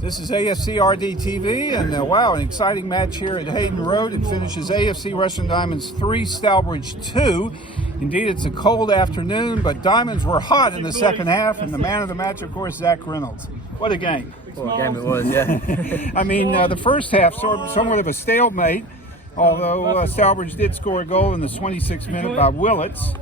This is AFCRDTV, and wow, an exciting match here at Hayden Road. It finishes AFC Rushden Diamonds 3, Stourbridge 2. Indeed, it's a cold afternoon, but Diamonds were hot in the second half, and the man of the match, of course, Zack Reynolds. What a game. What a game it was, yeah. I mean, the first half, somewhat of a stalemate, although Stourbridge did score a goal in the 26th minute by Willits.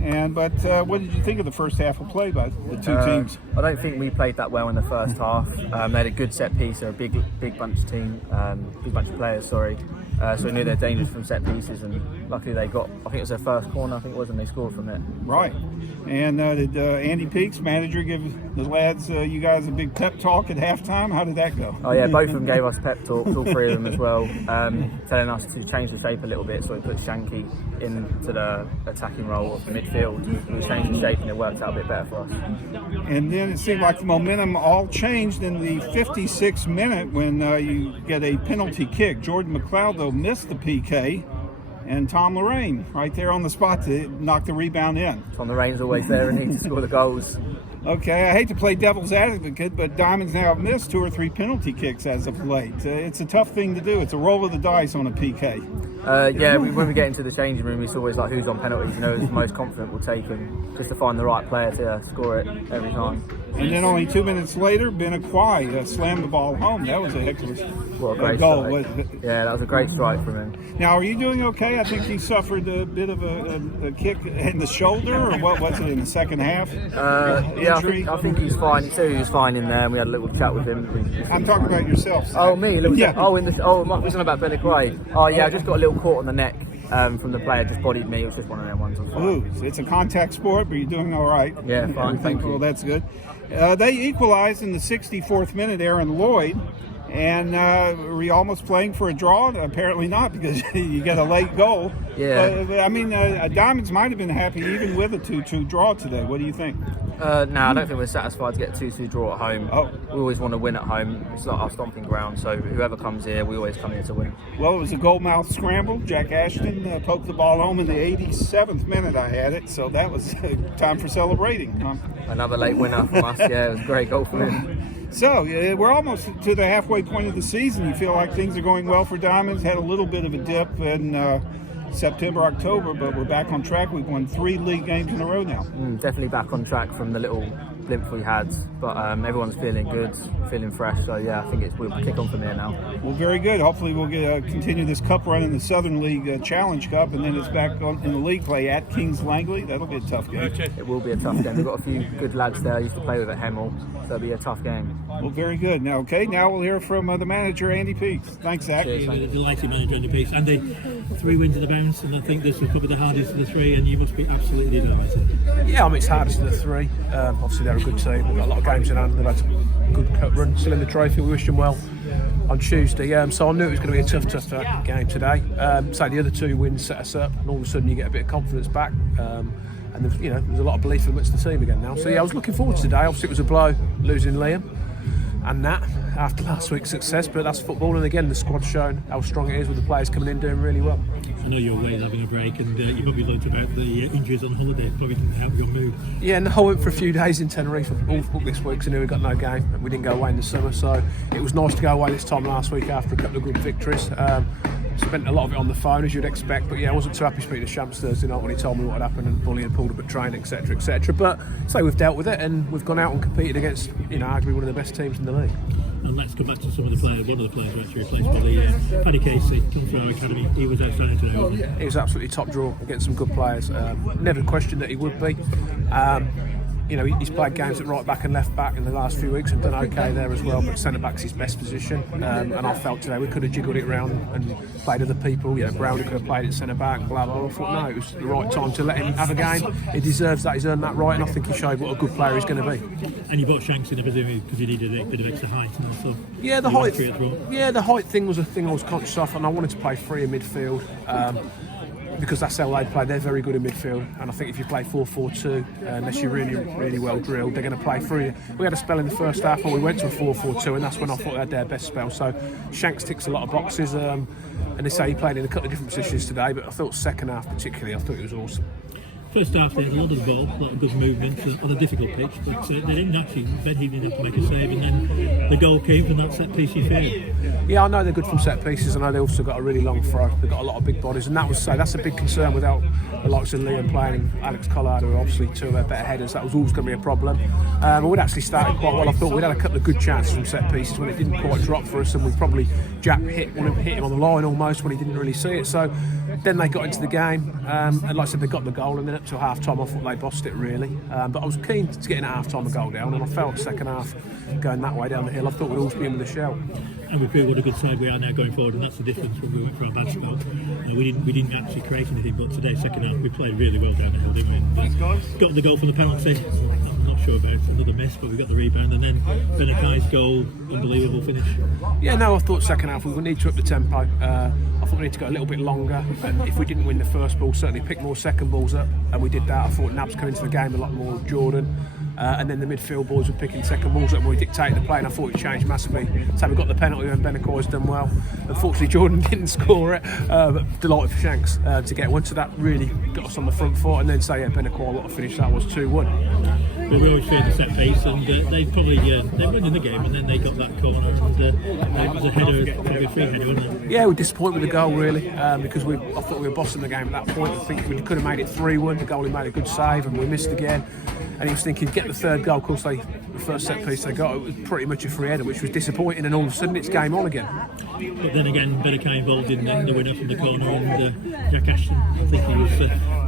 But what did you think of the first half of play by the two teams? I don't think we played that well in the first half. They had a good set piece, they're a big bunch of players, sorry. So we knew they're dangerous from set pieces, and luckily they got, I think it was their first corner, and they scored from it. Right. And did Andy Peaks, manager, give the lads, you guys, a big pep talk at halftime? How did that go? Oh yeah, both of them gave us pep talks, all three of them as well, telling us to change the shape a little bit, so we put Shanky into the attacking role of the midfield. We changed the shape and it worked out a bit better for us. And then it seemed like the momentum all changed in the 56th minute when you get a penalty kick. Jordan McLeod, though, missed the PK, and Tom Lorraine right there on the spot to knock the rebound in. Tom Lorraine's always there and he can score the goals. Okay, I hate to play devil's advocate, but Diamonds now have missed 2 or 3 penalty kicks as of late. It's a tough thing to do. It's a roll of the dice on a PK. Yeah, when we get into the changing room, it's always like who's on penalties, who's the most confident we'll take them, just to find the right player to score it every time. And then only 2 minutes later, Ben Aquai slammed the ball home. That was a heck of a goal. Yeah, that was a great strike from him. Now, are you doing okay? I think he suffered a bit of a kick in the shoulder, or what was it, in the second half? Yeah, I think he's fine. He said he was fine in there, and we had a little chat with him. I'm talking about yourself, Zach. Oh, me? Yeah. Wasn't about Ben Aquai. Oh, yeah, I just got a little caught on the neck. From the player, just bodied me. It was just one of them ones. Ooh, it's a contact sport, but you're doing all right. Yeah, fine, thank you. Well, that's good. They equalized in the 64th minute, Aaron Lloyd, and were you almost playing for a draw? Apparently not, because you get a late goal. Yeah. I mean, Diamonds might have been happy even with a 2-2 draw today. What do you think? No, I don't think we're satisfied to get a 2-2 draw at home. Oh. We always want to win at home. It's like our stomping ground, so whoever comes here, we always come here to win. Well, it was a goal-mouth scramble. Jack Ashton poked the ball home in the 87th minute. I had it, so that was time for celebrating. Another late winner from us. Yeah, it was a great goal from him. So, we're almost to the halfway point of the season. You feel like things are going well for Diamonds. Had a little bit of a dip in September, October, but we're back on track. We've won 3 league games in a row now. Definitely back on track from the little blimp we had, but everyone's feeling good, feeling fresh, so yeah, I think we'll kick on from here now. Well, very good. Hopefully we'll continue this cup run in the Southern League Challenge Cup, and then it's back in the league play at Kings Langley. That'll be a tough game. It will be a tough game. We've got a few good lads there I used to play with at Hemel, so it'll be a tough game. Well, very good. Now we'll hear from the manager, Andy Peaks. Thanks, Zach. The delighted manager, Andy Peaks. Andy, 3 wins at the bounce, and I think this was probably the hardest of the 3, and you must be absolutely delighted. Yeah, it's hardest of the 3. Obviously, they're a good team. We've got a lot of games in hand. They've had a good cup run, still in the trophy. We wished them well on Tuesday. So I knew it was going to be a tough game today. So the other 2 wins set us up, and all of a sudden you get a bit of confidence back. And there's a lot of belief amongst the team again now. So yeah, I was looking forward to today. Obviously, it was a blow losing Liam and Nat after last week's success, but that's football, and again the squad's shown how strong it is with the players coming in doing really well. I know you're away having a break, and you probably learned about the injuries on holiday. It probably didn't help your mood. Yeah, and I went for a few days in Tenerife, all booked this week, so I knew we got no game. We didn't go away in the summer, so it was nice to go away this time last week after a couple of good victories. Spent a lot of it on the phone, as you'd expect, but yeah, I wasn't too happy speaking to Shams Thursday night when he told me what had happened and Bully had pulled up at training, etc, etc. But so we've dealt with it, and we've gone out and competed against arguably one of the best teams in the league. And let's come back to some of the players. One of the players who actually replaced Bully, Paddy Casey, come from our academy. He was outstanding today, wasn't he? He was absolutely top draw against some good players. Never questioned that he would be. He's played games at right back and left back in the last few weeks and done okay there as well, but centre back's his best position, and I felt today we could have jiggled it around and played other people. Brownie could have played at centre back, blah blah. I thought no, it was the right time to let him have a game. He deserves that, he's earned that right, and I think he showed what a good player he's going to be. And you brought Shanks in, I presume, because you needed a bit of extra height, and so the height thing was a thing I was conscious of, and I wanted to play 3 in midfield. Because that's how they play. They're very good in midfield, and I think if you play 4-4-2, unless you're really, really well drilled, they're going to play 3. We had a spell in the first half where we went to a 4-4-2, and that's when I thought they had their best spell. So Shanks ticks a lot of boxes, and they say he played in a couple of different positions today, but I thought second half particularly, I thought it was awesome. First half they had a lot of the ball, a lot of good movement on a difficult pitch, but they didn't actually, Ben he didn't have to make a save, and then the goal came from that set piece you feared. Yeah, I know they're good from set pieces. I know they also got a really long throw. They've got a lot of big bodies, and that's a big concern without the likes of Liam playing and Alex Collard, who are obviously two of their better headers. That was always going to be a problem. But we'd actually started quite well. I thought we'd had a couple of good chances from set pieces when it didn't quite drop for us, and we probably hit him on the line almost when he didn't really see it. So then they got into the game, and like I said, they got the goal, and then up to half time I thought they bossed it really. But I was keen to get in at half time a goal down, and I felt second half going that way down the hill. I thought we'd always be in with a shout. And we feel what a good side we are now going forward, and that's the difference when we went for our bad spell. We didn't actually create anything, but today, second half, we played really well down the hill, didn't we? And got the goal from the penalty. I'm not sure about another miss, but we got the rebound, and then Benakai's goal, unbelievable finish. Yeah, no, I thought second half we would need to up the tempo. I thought we need to go a little bit longer, and if we didn't win the first ball, certainly pick more second balls up, and we did that. I thought Nabs come into the game a lot more with Jordan. And then the midfield boys were picking second balls up and we dictated the play, and I thought it changed massively. So we got the penalty and Benakai's done well. Unfortunately Jordan didn't score it, but delighted for Shanks to get one, so that really got us on the front foot. And then Benakai, what a finish that was, 2-1. But we always feared the set piece, and they probably they went in the game, and then they got that corner, and it was a header, probably a free header, wasn't it? Yeah, we were disappointed with the goal really, because I thought we were bossing the game at that point. I think we could have made it 3-1. The goalie made a good save and we missed again. And he was thinking, get the third goal. Of course, the first set piece they got, it was pretty much a free header, which was disappointing. And all of a sudden, it's game on again. But then again, Benakai involved in the winner from the corner, and Jack Ashton, I think he was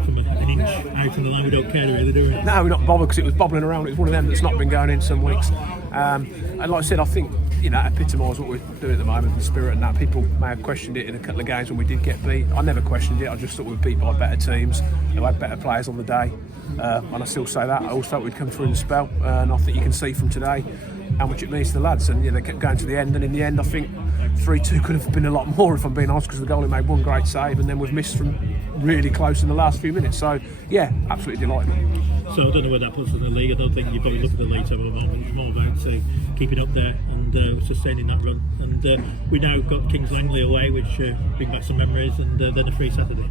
from an inch out on the line. We don't care really, do we? No, we're not bothered because it was bobbling around. It was one of them that's not been going in some weeks. And like I said, I think it epitomises what we're doing at the moment, the spirit and that. People may have questioned it in a couple of games when we did get beat. I never questioned it. I just thought we were beat by better teams who had better players on the day. And I still say that. I always felt we'd come through in the spell, and I think you can see from today how much it means to the lads. And they kept going to the end, and in the end I think 3-2 could have been a lot more if I'm being honest, because the goalie made one great save and then we've missed from really close in the last few minutes. So yeah, absolutely delighted. So I don't know where that puts us in the league. I don't think you've got to look at the league table at the moment. It's more about keeping up there and sustaining that run. And we now got Kings Langley away, which bring back some memories, and then a free Saturday.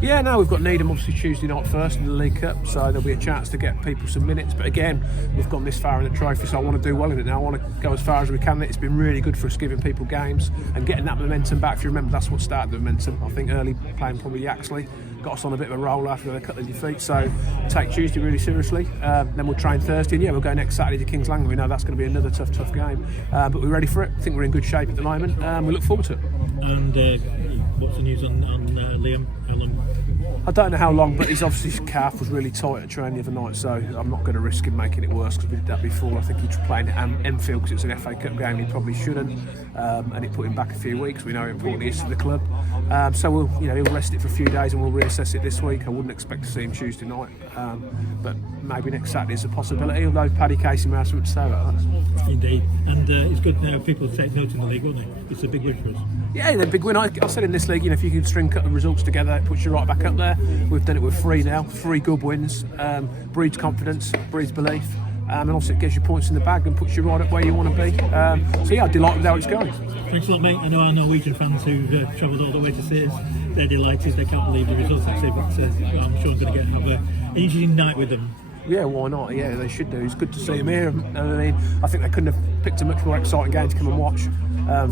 Yeah, no, we've got Needham obviously Tuesday night first in the League Cup, so there'll be a chance to get people some minutes. But again, we've gone this far in the trophy, so I want to do well in it now. I want to go as far as we can. It's been really good for us giving people games and getting that momentum back. If you remember, that's what started the momentum. I think early playing probably Yaxley got us on a bit of a roll after a couple of defeats. So take Tuesday really seriously. Then we'll train Thursday, and yeah, we'll go next Saturday to Kings Langley. We know that's going to be another tough game, but we're ready for it. I think we're in good shape at the moment. We look forward to it. And what's the news on Liam? How long? I don't know how long, but his calf was really tight at training the other night, so I'm not going to risk him making it worse, because we did that before. I think he's playing at Enfield because it's an FA Cup game. He probably shouldn't, and it put him back a few weeks. We know how important he is to the club, so he'll rest it for a few days and we'll reassess it this week. I wouldn't expect to see him Tuesday night, but maybe next Saturday is a possibility. Although Paddy Casey may have something to say about that. Indeed, and it's good now people take note in the league, won't they? It's a big win for us. Yeah, the big win. I said in this league, if you can string a couple of results together, it puts you right back up there. We've done it with 3 now, 3 good wins. Breeds confidence, breeds belief, and also it gives you points in the bag and puts you right up where you want to be. So yeah, I'm delighted with how it's going. Thanks a lot, mate. I know our Norwegian fans who've travelled all the way to see us, they're delighted. They can't believe the results actually, but I'm sure I'm going to have an interesting night with them. Yeah, why not? Yeah, they should do. It's good to see them here. And I think they couldn't have picked a much more exciting game to come and watch.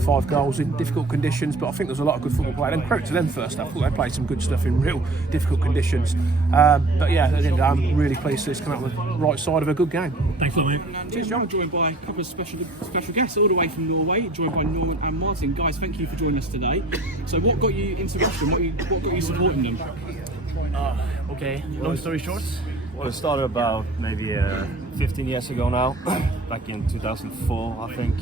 5 goals in difficult conditions, but I think there's a lot of good football played. And credit to them first. I thought they played some good stuff in real difficult conditions. But yeah, at the end, I'm really pleased to see us come out on the right side of a good game. Thanks a lot, mate. Cheers, John. Joined by a couple of special guests all the way from Norway, joined by Norman and Martin. Guys, thank you for joining us today. So, what got you into Rushden? What got you supporting them? Okay, long story short, well, it started about maybe 15 years ago now, back in 2004 I think.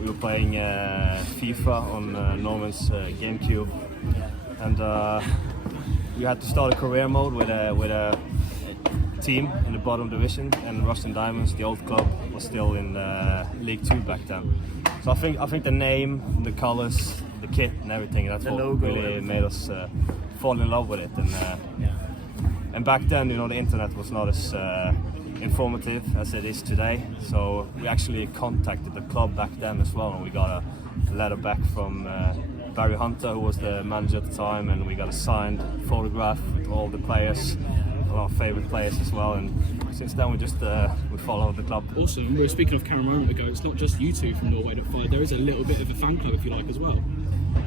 We were playing FIFA on Norman's GameCube, and we had to start a career mode with a team in the bottom division, and Rushden Diamonds, the old club, was still in League 2 back then. So I think the name, the colours, the kit and everything, that's what really made us fall in love with it. And back then, the internet was not as informative as it is today. So we actually contacted the club back then as well, and we got a letter back from Barry Hunter, who was the manager at the time, and we got a signed photograph with all the players lot of favourite players as well, and since then we just we follow the club. Awesome. We were speaking of Cameron a moment ago. It's not just you two from Norway that fight. There is a little bit of a fan club, if you like, as well.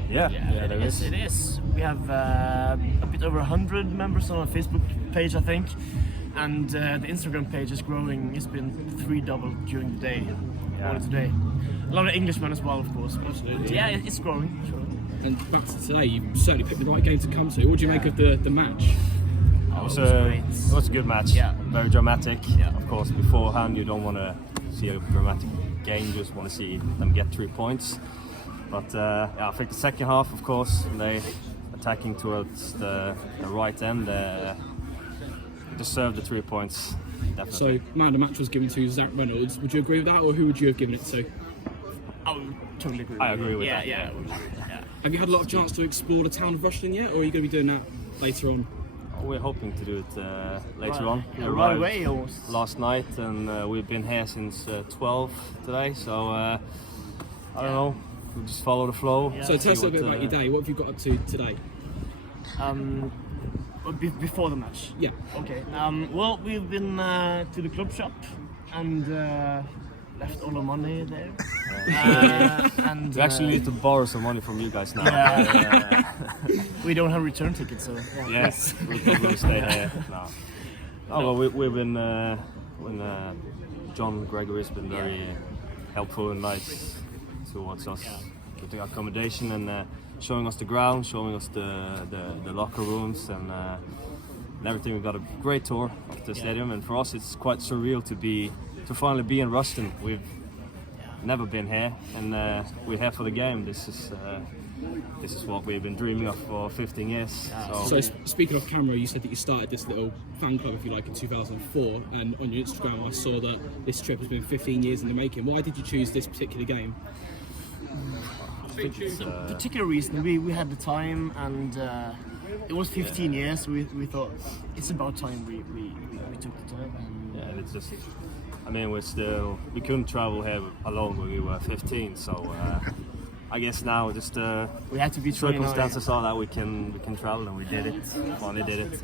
Yeah, It is. We have a bit over 100 members on our Facebook page, I think, and the Instagram page is growing. It's been 3-doubled during the day, only today. A lot of Englishmen as well, of course. Absolutely. Yeah, it's growing. Sure. And back to today, you certainly picked the right game to come to. What do you make of the match? It was a good match. Yeah. Very dramatic. Yeah. Of course, beforehand you don't want to see a dramatic game. You just want to see them get 3 points. But I think the second half, of course, they attacking towards the right end, deserved the 3 points. Definitely. So, man, the match was given to Zack Reynolds. Would you agree with that, or who would you have given it to? I would totally agree. I agree with that. Yeah. Have you had a lot of chance to explore the town of Rushden yet, or are you going to be doing that later on? We're hoping to do it later on. We Right arrived away, almost. last night, and we've been here since 12 today. So I don't know. We just follow the flow. So tell us a little bit about your day. What have you got up to today? Before the match. Yeah. Okay. Well, we've been to the club shop and left all the money there. And We actually need to borrow some money from you guys now. we don't have return tickets, so Yes, we'll stay here now. Oh, well, we've been when John Gregory's been very helpful and nice towards us with the accommodation and showing us the ground, showing us the locker rooms and everything. We got a great tour of the stadium, and for us it's quite surreal to finally be in Rushden. We've never been here, and we're here for the game. This is what we've been dreaming of for 15 years. So speaking of camera, you said that you started this little fan club, if you like, in 2004, and on your Instagram I saw that this trip has been 15 years in the making. Why did you choose this particular game? particular reason. We had the time, and it was 15 years. We thought it's about time we took the time. Yeah, and it's just, I mean, we couldn't travel here alone when we were 15, so I guess now just we had to be circumstances are that we can travel, and we did it. Finally did it.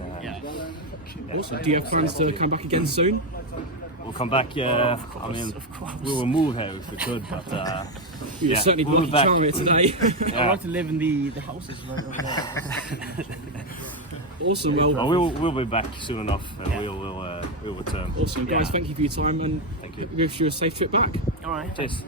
Awesome. Do you have plans to come back again soon? We'll come back. I mean, we will move here if we could, but You're certainly we'll lucky be back. charm here today. I like to live in the houses right there. Awesome. Well, we'll be back soon enough, and we'll return. awesome, guys. Yeah. Thank you for your time, and Thank you. wish you a safe trip back. All right. Cheers.